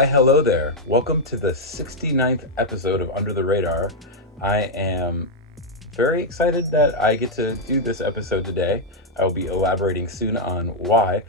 Why, hello there. Welcome to the 69th episode of Under the Radar. I am very excited that I get to do this episode today. I will be elaborating soon on why.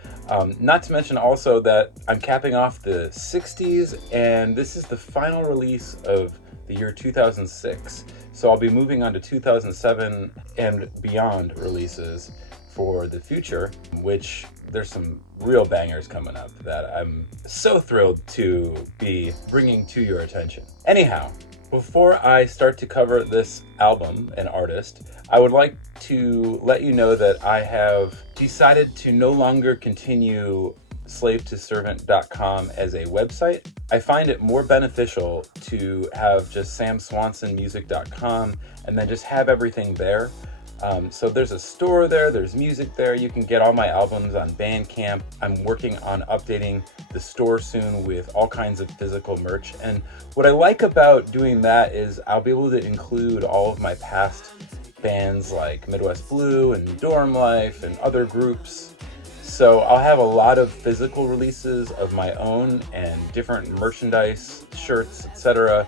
Not to mention also that I'm capping off the 60s, and this is the final release of the year 2006. So I'll be moving on to 2007 and beyond releases for the future, which there's some real bangers coming up that I'm so thrilled to be bringing to your attention. Anyhow, before I start to cover this album and artist, I would like to let you know that I have decided to no longer continue slavetoservant.com as a website. I find it more beneficial to have just samswansonmusic.com and then just have everything there. So there's a store there, there's music there, you can get all my albums on Bandcamp. I'm working on updating the store soon with all kinds of physical merch. And what I like about doing that is I'll be able to include all of my past bands like Midwest Blue and Dorm Life and other groups. So I'll have a lot of physical releases of my own and different merchandise, shirts, etc.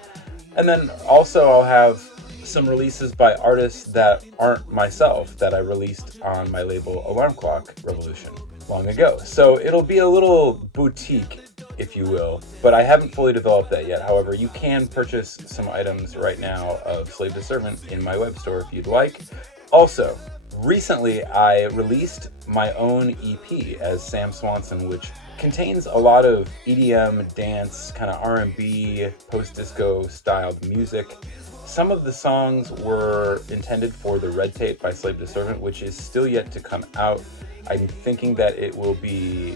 And then also I'll have some releases by artists that aren't myself that I released on my label Alarm Clock Revolution long ago. So it'll be a little boutique, if you will, but I haven't fully developed that yet. However, you can purchase some items right now of Slave to Servant in my web store if you'd like. Also, recently I released my own EP as Sam Swanson, which contains a lot of EDM, dance, kind of R&B, post-disco styled music. Some of the songs were intended for the Red Tape by Slave to Servant, which is still yet to come out. I'm thinking that it will be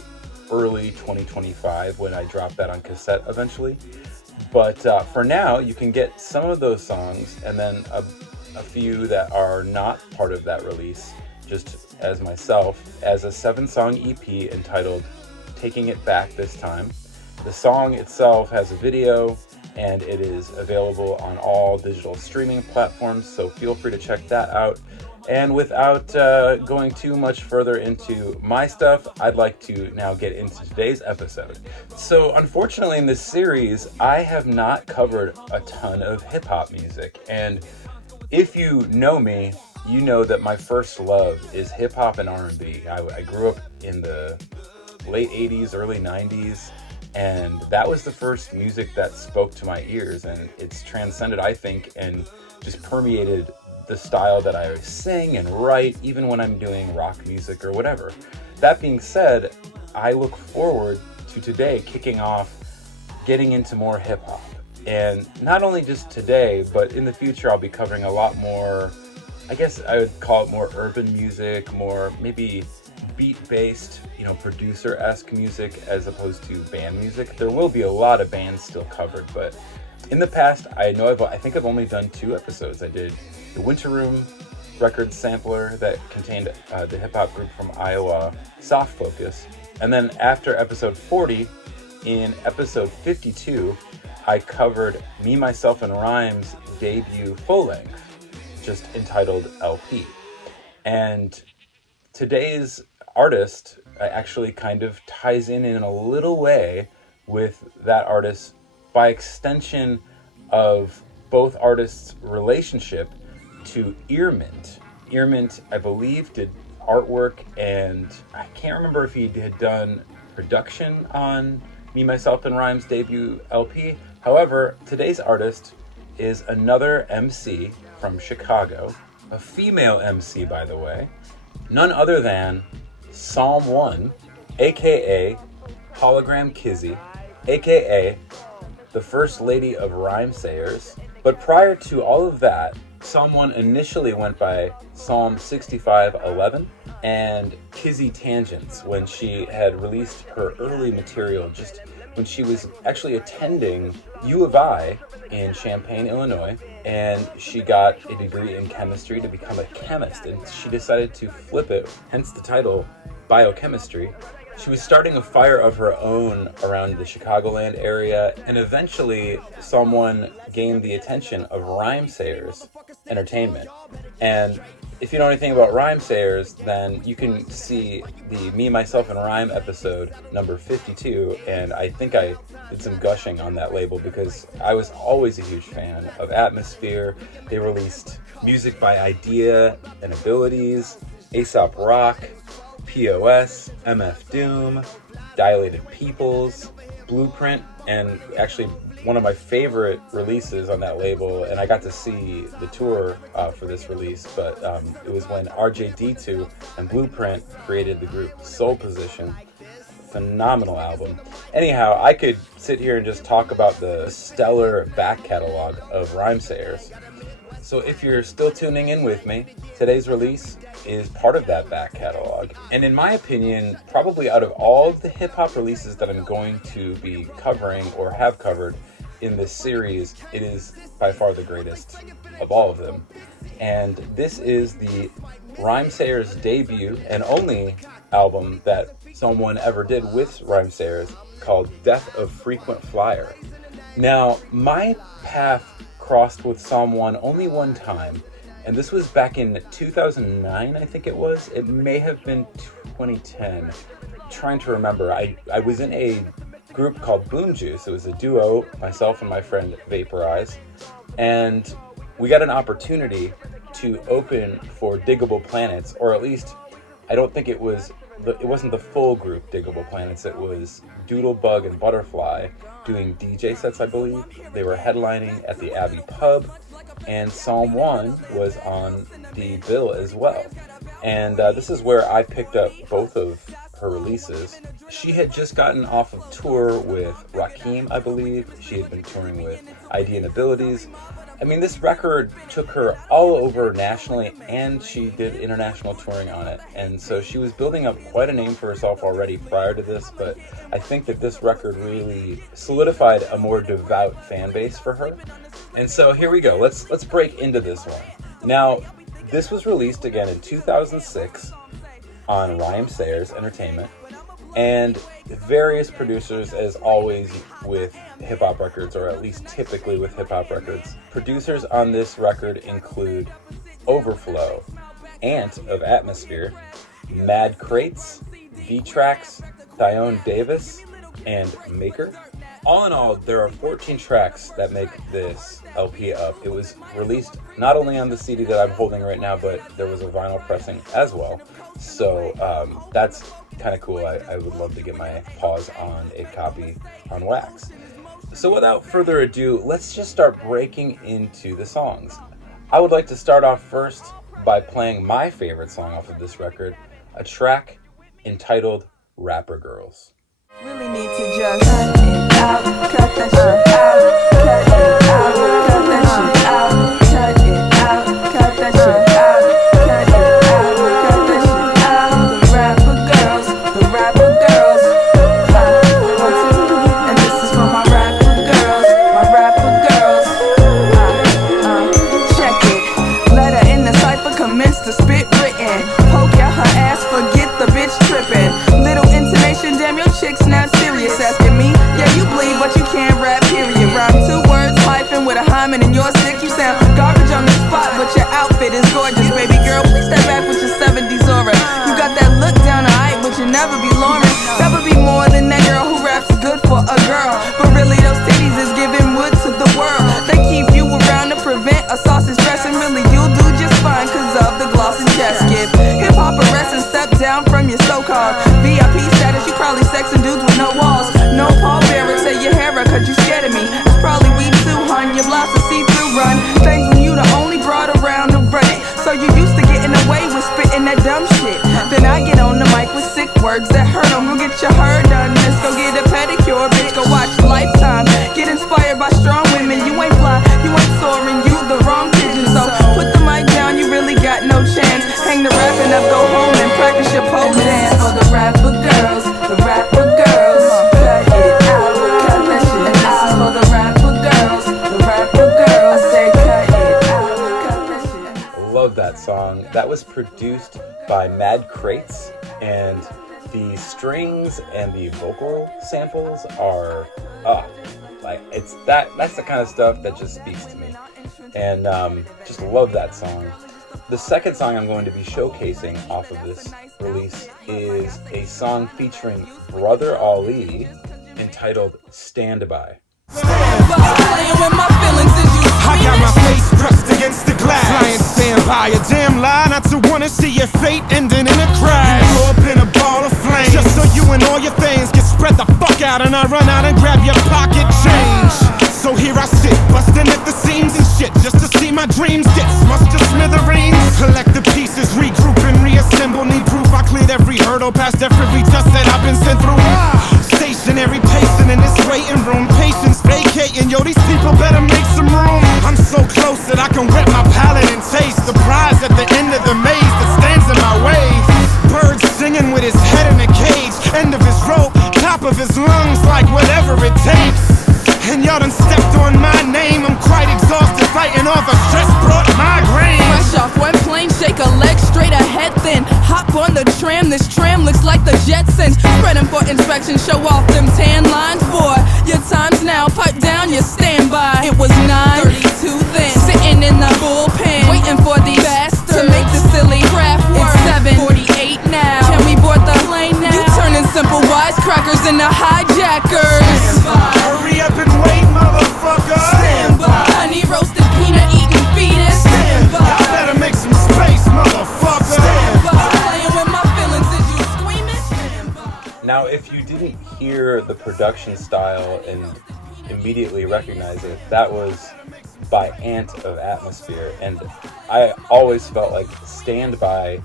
early 2025 when I drop that on cassette eventually. But for now, you can get some of those songs and then a few that are not part of that release, just as myself, as a 7-song EP entitled Taking It Back This Time. The song itself has a video, and it is available on all digital streaming platforms, so feel free to check that out. And without going too much further into my stuff, I'd like to now get into today's episode. So unfortunately in this series, I have not covered a ton of hip-hop music. And if you know me, you know that my first love is hip-hop and R&B. I grew up in the late 80s, early 90s. And that was the first music that spoke to my ears, and it's transcended, I think, and just permeated the style that I sing and write, even when I'm doing rock music or whatever. That being said, I look forward to today kicking off getting into more hip-hop. And not only just today, but in the future I'll be covering a lot more, I guess I would call it more urban music, more maybe beat-based, producer-esque music as opposed to band music. There will be a lot of bands still covered, but in the past, I think I've only done 2 episodes. I did the Winter Room record sampler that contained the hip-hop group from Iowa, Soft Focus, and then after episode 40, in episode 52, I covered Me, Myself, and Rhymes' debut full-length, just entitled LP. And today's artist actually kind of ties in a little way with that artist by extension of both artists' relationship to Earmint. Earmint, I believe, did artwork, and I can't remember if he had done production on Me, Myself, and Rhymes' debut LP. However, today's artist is another MC from Chicago, a female MC, by the way, none other than Psalm 1, a.k.a. Hologram Kizzy, a.k.a. the First Lady of Rhymesayers. But prior to all of that, Psalm 1 initially went by Psalm 65:11 and Kizzy Tangents when she had released her early material just when she was actually attending U of I in Champaign, Illinois, and she got a degree in chemistry to become a chemist, and she decided to flip it, hence the title, Biochemistry. She was starting a fire of her own around the Chicagoland area, and eventually someone gained the attention of Rhymesayers Entertainment. And if you know anything about Rhymesayers, then you can see the Me, Myself, and Rhyme episode number 52, and I think I did some gushing on that label because I was always a huge fan of Atmosphere. They released music by Idea and Abilities, Aesop Rock, POS, MF Doom, Dilated Peoples, Blueprint, and actually one of my favorite releases on that label, and I got to see the tour for this release, but it was when RJD2 and Blueprint created the group Soul Position. Phenomenal album. Anyhow, I could sit here and just talk about the stellar back catalog of Rhymesayers. So if you're still tuning in with me, today's release is part of that back catalog. And in my opinion, probably out of all of the hip-hop releases that I'm going to be covering or have covered in this series, it is by far the greatest of all of them. And this is the Rhymesayers debut and only album that someone ever did with Rhymesayers, called Death of Frequent Flyer. Now, my path crossed with someone only one time, and this was back in 2009, I think it was. It may have been 2010. I'm trying to remember. I was in a group called Boom Juice. It was a duo, myself and my friend Vaporize, and we got an opportunity to open for Diggable Planets, or at least I don't think it wasn't the full group Diggable Planets. It was Doodlebug and Butterfly doing DJ sets, I believe. They were headlining at the Abbey Pub, and Psalm 1 was on the bill as well. And this is where I picked up both of her releases. She had just gotten off of tour with Rakim, I believe. She had been touring with Idea and Abilities. I mean, this record took her all over nationally, and she did international touring on it. And so she was building up quite a name for herself already prior to this, but I think that this record really solidified a more devout fan base for her. And so here we go. Let's break into this one. Now, this was released again in 2006 on Rhymesayers Entertainment, and various producers, as always with hip-hop records, or at least typically with hip-hop records. Producers on this record include Overflow, Ant of Atmosphere, Mad Crates, V-Trax, Dione Davis, and Maker. All in all, there are 14 tracks that make this LP up. It was released not only on the CD that I'm holding right now, but there was a vinyl pressing as well. So that's kind of cool. I would love to get my paws on a copy on wax. So without further ado, let's just start breaking into the songs. I would like to start off first by playing my favorite song off of this record, a track entitled Rapper Girls. Really need to just cut it out, cut that shit out, cut it out, cut that shit out, cut it out, cut that shit out, cut it out, cut that shit out. The rapper girls, one, two, and this is for my rapper girls, check it. Letter in the cipher, commence to spit written. Poke out her ass, forget the bitch tripping. Little intonation, damn your chick's not serious. Asking me, yeah you bleed but you can't rap, period. Rhyme 2 words, hyphen with a hymen and you're sick. You sound garbage on the spot but your outfit is gorgeous. Baby girl, please step back with your 70s aura. You got that look down the height but you'll never be Lauren. That would be more than that girl who raps good for a girl. But really those titties is giving wood to the world. They keep you around to prevent a sausage dressing. Really you'll do just fine cause of the gloss and chest skip. Hip-hop arrest and step down from your so-called VIP status. You probably sexing dudes with no walls. No Paul Bearer, say your hair out cause you scared of me. It's probably weed too, hun. Your blouse a see-through run. Things when you the only broad around the running. So you used to getting away with spitting that dumb shit. Then I get on the mic with sick words that hurt them. Go get your hair done, let's go get a pedicure. Bitch, go watch Lifetime. Get inspired by strong women. You ain't fly, you ain't soaring, you the wrong pigeon. So put the mic down, you really got no chance. Hang the rapping up, go home and practice your pole dance. For the rapper girls, the rapper girls. Cut it out, cut that shit out. And this is for the rapper girls, the rapper girls. I say cut it out, cut that shit out. Love that song. That was produced by Mad Crates, and the strings and the vocal samples are like that's the kind of stuff that just speaks to me, and just love that song. The second song I'm going to be showcasing off of this release is a song featuring Brother Ali entitled Stand By. I got my face pressed against the glass, trying to stand by a damn lie, not to wanna see your fate ending in a crash. Blow up in a ball of flames, just so you and all your things get spread the fuck out, and I run out and grab your pocket change. So here I sit, busting at the seams and shit, just to see my dreams get smushed to smithereens. Collect the pieces, regroup and reassemble. Need proof I cleared every hurdle, past every test that I've been sent through. Stationary pacing in this waiting room, patience vacating. Yo, these people better make some room. I'm so close that I can wet my palate and taste the prize at the end of the maze that stands in my way. Bird singing with his head in a cage, end of his rope, top of his lungs, like whatever it takes. And y'all done stepped on my name. I'm quite exhausted, fighting off a stress brought migraine. Fresh off one plane, shake a leg straight ahead, then hop on the tram. This tram looks like the Jetsons. Spreading for inspection, show off them tan lines. For your time's now, pipe down your standby. It was 9:32 then, sitting in the bullpen, waiting for the bastards to make the silly craft work. It's 7:48 now. Can we board the plane now? You turning simple wisecrackers into hijackers. Hurry up and wait, motherfucker. Stand by. Honey roasted peanut eating fetus. Stand by. Y'all better make some space, motherfucker. Stand by. Playing with my feelings, is you screaming? Stand by. Now, if you didn't hear the production style and immediately recognize it, that was by Ant of Atmosphere, and I always felt like Stand By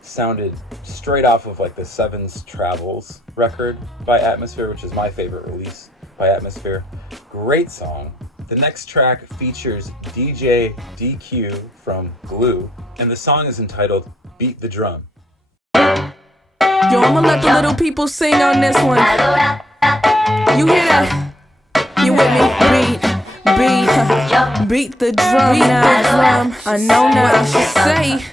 sounded straight off of like the Sevens Travels record by Atmosphere, which is my favorite release by Atmosphere. Great song. The next track features DJ DQ from Glue, and the song is entitled Beat the Drum. Yo, I'ma let the little people sing on this one. You hear that? You with me? Beat the drum now. I know now what I should say.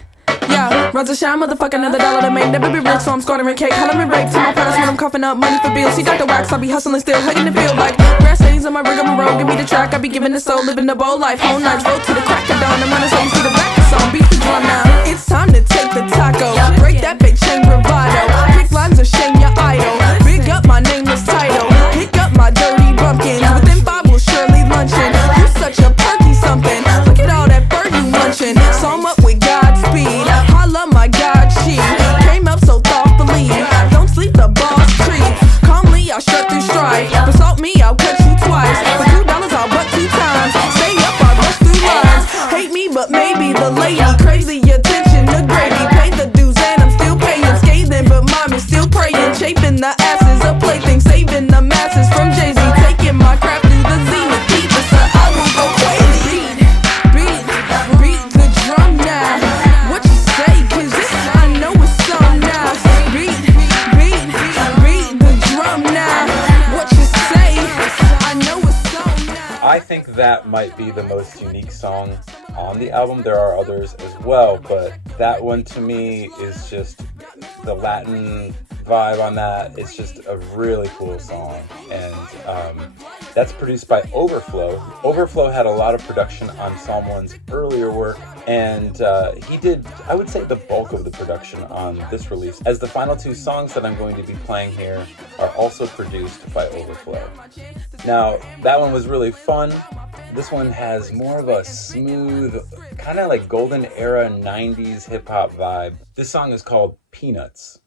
Yeah, Rosa Shine, motherfucker, another dollar to make. Never be rich, so I'm scoring cake. Hollering rape to my products when I'm coughing up money for bills. See Dr. Wax, I be hustling still, hugging the field like grass stains on my rig, I'm a road. Give me the track, I be giving the soul, living the bold life. Whole nights, road to the crack of dawn. I'm running so you see the back of song. Beat the drum now. It's time to take the taco. Break that bitch, chain bravado. Pick lines or shame your idol. Big up my nameless title. Pick up my dirty bumpkins. Within 5 will surely luncheon. You such a perky something. Look at all that fur you munching. So I'm up with Godspeed. Holla my God, she came up so thoughtfully. Don't sleep, the boss treat. Calmly, I'll shut through strife. Assault me, I'll cut you twice. For $2, I'll butt 2 times. Stay up, I rush through lines. Hate me, but maybe the lady. Crazy attention, the gravy. Pay the dues, and I'm still paying. Scathing, but mom is still praying. Chafing the asses, a plaything. Saving the masses from Jay-Z. Taking my crap through the zenith. Teacher, so I will go crazy. Beat the drum now. What you say? 'Cause I know it's on now. Beat the drum now. What you say? I know it's on now. I think that might be the most unique song on the album. There are others as well, but that one to me is just the Latin vibe on that. It's just a really cool song, and that's produced by Overflow. Overflow had a lot of production on Psalm 1's earlier work, and he did, I would say, the bulk of the production on this release, as the final 2 songs that I'm going to be playing here are also produced by Overflow. Now, that one was really fun. This one has more of a smooth, kind of like golden era 90s hip-hop vibe. This song is called Peanuts.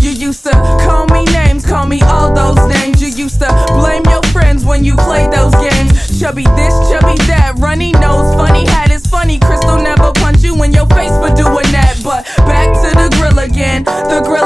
You used to call me names, call me all those names. You used to blame your friends when you played those games. Chubby this, chubby that, runny nose, funny hat is funny. Crystal never punch you in your face for doing that. But back to the grill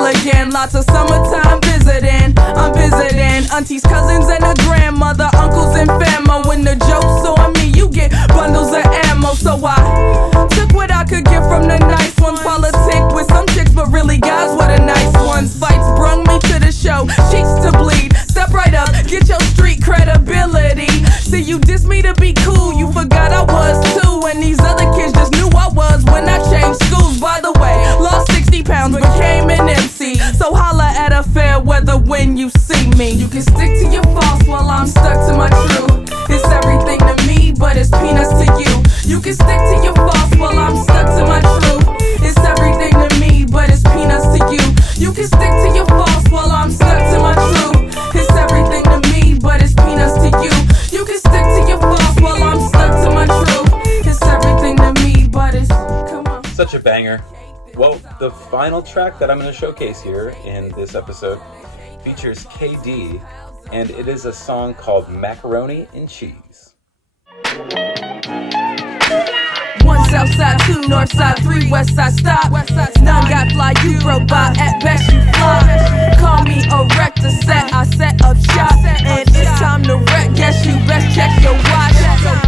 again, lots of summertime visiting. I'm visiting aunties, cousins, and a grandmother, uncles, and famo. When the joke's on me, you get bundles of ammo. So I took what I could get from the nice one. Politic with some chicks, but really guys were the nice ones. Fights brung me to the show, cheeks to bleed. Step right up, get your street credibility. See, you diss me to be cool, you forgot I was too. And these other kids just knew I was when I changed schools. By the way, lost 60 pounds, became an MC. So holla at a fair weather when you see me. You can stick to your false while I'm stuck to my truth. but it's peanuts to you. You can stick to your false while I'm stuck to my truth. It's everything to me, but it's peanuts to you. You can stick to your false while I'm stuck to my truth. It's everything to me, but it's peanuts to you. You can stick to your false while I'm stuck to my truth. It's everything to me, but it's, come on. Such a banger. Well, the final track that I'm going to showcase here in this episode features KD, and it is a song called Macaroni and Cheese. 1 south side, 2 north side, 3 west side, stop. None got fly, you broke by, at best you fly. Call me a rector set, I set up shop, and it's time to wreck. Guess you best check your watch.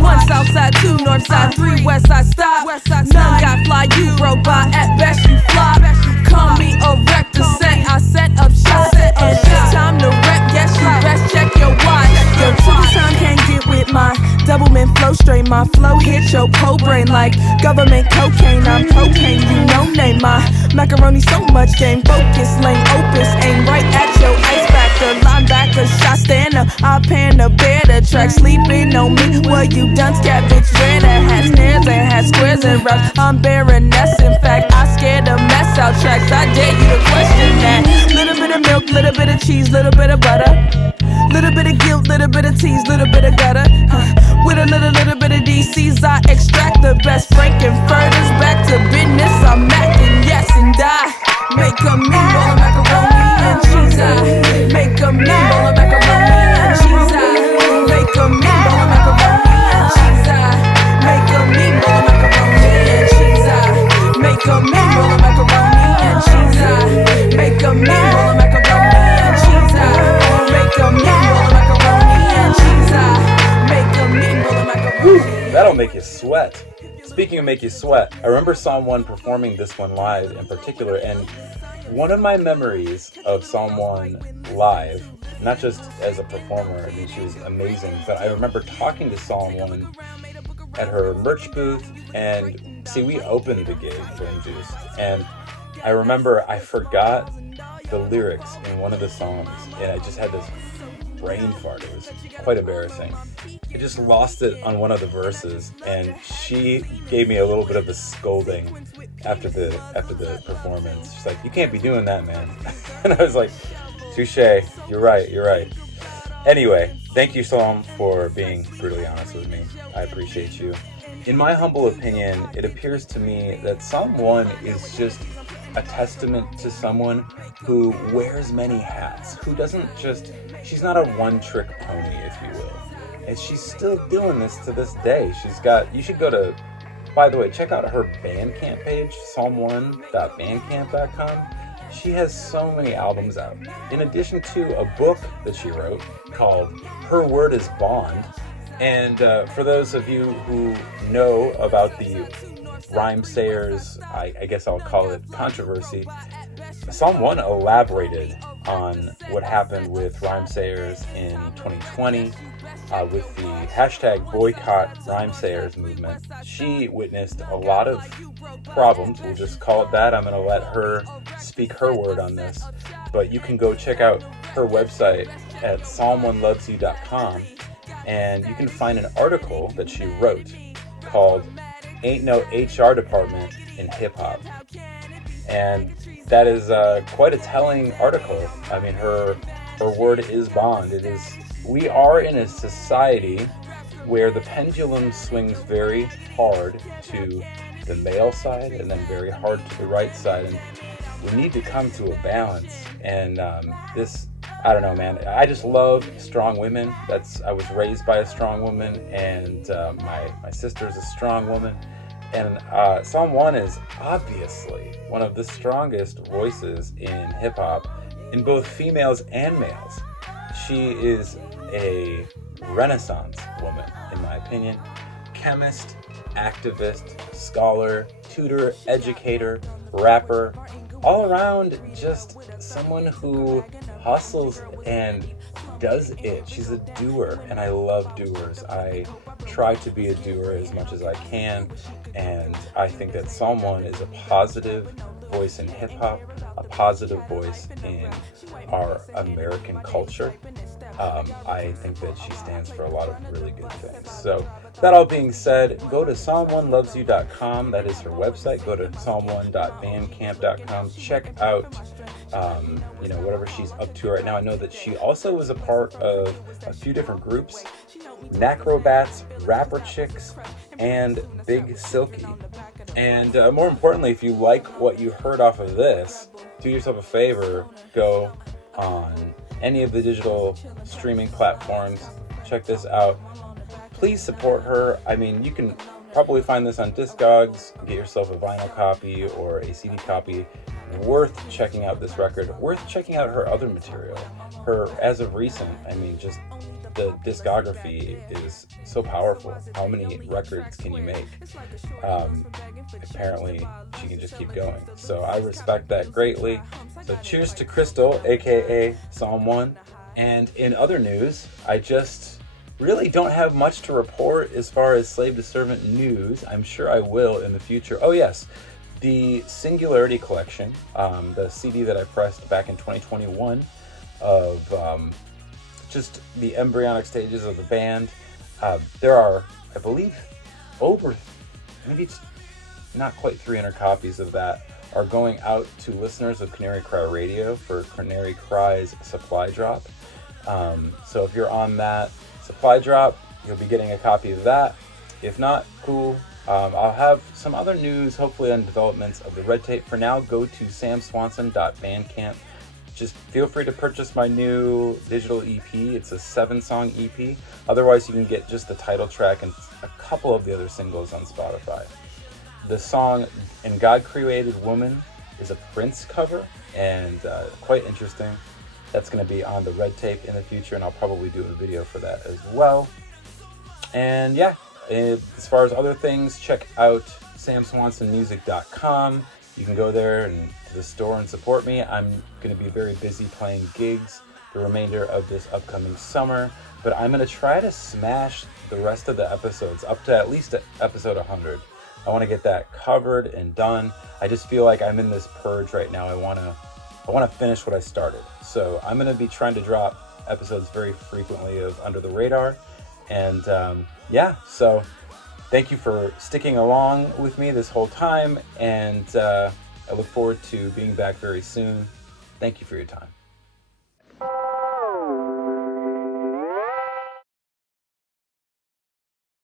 1 south side, 2 north side, 3 west side, stop. None got fly, you broke by, at best you fly. Call me a rector set, I set up shop, and it's time to wreck. Guess you best check your watch. Yo, triple time can't get with my double mint flow straight. My flow hit your po brain like government cocaine. I'm cocaine, you know name. My macaroni so much game. Focus lane opus, aim right at your ice factor. Linebacker, shot stanner, I pan the better track. Sleeping on me, what you done? Scat bitch, wear that hat, snares and hat, squares and raps. I'm baroness, in fact, I scared a mess out tracks. I dare you to question that. Little bit of milk, little bit of cheese, little bit of butter. Little bit of guilt, little bit of tease, little bit of gutter. With a little bit of DCs, I extract the best Frankenfurters. Back to business, I'm macking, yes, and I make a meatball of macaroni and cheese. I make a meatball of macaroni and cheese. I make a meatball of macaroni and cheese. I make a meatball of macaroni and cheese. I make a meatball of macaroni and cheese. I make a meatball of macaroni and cheese. I make a meatball of macaroni and cheese. I make a meatball of macaroni. That'll make you sweat. Speaking of make you sweat, I remember Psalm 1 performing this one live in particular, and one of my memories of Psalm 1 live, not just as a performer, I mean she was amazing, but I remember talking to Psalm 1 at her merch booth, and see, we opened the gig for Juice, and I remember I forgot the lyrics in one of the songs, and I just had this brain fart. It was quite embarrassing. I just lost it on one of the verses, and she gave me a little bit of a scolding after the performance. She's like, "You can't be doing that, man." And I was like, "Touche, you're right. Anyway, thank you, Psalm, for being brutally honest with me. I appreciate you. In my humble opinion, it appears to me that Psalm 1 is just a testament to someone who wears many hats, who doesn't just, she's not a one-trick pony, if you will. And she's still doing this to this day. She's got, you should go to, by the way, check out her Bandcamp page, psalm1.bandcamp.com. She has so many albums out. In addition to a book that she wrote called Her Word is Bond. And for those of you who know about the Rhymesayers, I guess I'll call it controversy, Psalm 1 elaborated on what happened with Rhymesayers in 2020 with the hashtag boycott Rhymesayers movement. She witnessed a lot of problems, we'll just call it that. I'm going to let her speak her word on this, but you can go check out her website at psalm1lovesyou.com, and you can find an article that she wrote called Ain't No HR Department in Hip Hop. And that is quite a telling article. I mean, her word is bond. It is. We are in a society where the pendulum swings very hard to the male side and then very hard to the right side, and we need to come to a balance. And this, I don't know, man. I just love strong women. I was raised by a strong woman, and my sister's a strong woman. And Psalm 1 is obviously one of the strongest voices in hip-hop, in both females and males. She is a Renaissance woman, in my opinion. Chemist, activist, scholar, tutor, educator, rapper, all around just someone who hustles and does it. She's a doer, and I love doers. I try to be a doer as much as I can, and I think that Psalm 1 is a positive voice in hip-hop, a positive voice in our American culture, I think that she stands for a lot of really good things. So that all being said, go to psalm1lovesyou.com. That is her website. Go to psalm1.bandcamp.com. Check out whatever she's up to right now. I know that she also was a part of a few different groups: Nacrobats, Rapper Chicks, and Big Silky. And more importantly, if you like what you heard off of this, do yourself a favor, go on any of the digital streaming platforms, check this out. Please support her. I mean, you can probably find this on Discogs, get yourself a vinyl copy or a CD copy. Worth checking out this record, worth checking out her other material. Her, as of recent, I mean, just the discography is so powerful. How many records can you make? Apparently, she can just keep going. So I respect that greatly. So cheers to Crystal, a.k.a. Psalm 1. And in other news, I just really don't have much to report as far as Slave to Servant news. I'm sure I will in the future. Oh yes, the Singularity Collection, the CD that I pressed back in 2021 of just the embryonic stages of the band. There are, I believe, maybe it's not quite 300 copies of that are going out to listeners of Canary Cry Radio for Canary Cry's supply drop. So if you're on that supply drop, you'll be getting a copy of that. If not, cool. I'll have some other news, hopefully on developments of the Red Tape. For now, go to samswanson.bandcamp. Just feel free to purchase my new digital EP. It's a 7-song EP. Otherwise, you can get just the title track and a couple of the other singles on Spotify. The song "And God Created Woman" is a Prince cover, and quite interesting. That's going to be on the Red Tape in the future, and I'll probably do a video for that as well. And yeah, as far as other things, check out samswansonmusic.com. You can go there and to the store and support me. I'm going to be very busy playing gigs the remainder of this upcoming summer, but I'm going to try to smash the rest of the episodes up to at least episode 100. I want to get that covered and done. I just feel like I'm in this purge right now. I want to finish what I started. So I'm going to be trying to drop episodes very frequently of Under the Radar. And so thank you for sticking along with me this whole time. And I look forward to being back very soon. Thank you for your time.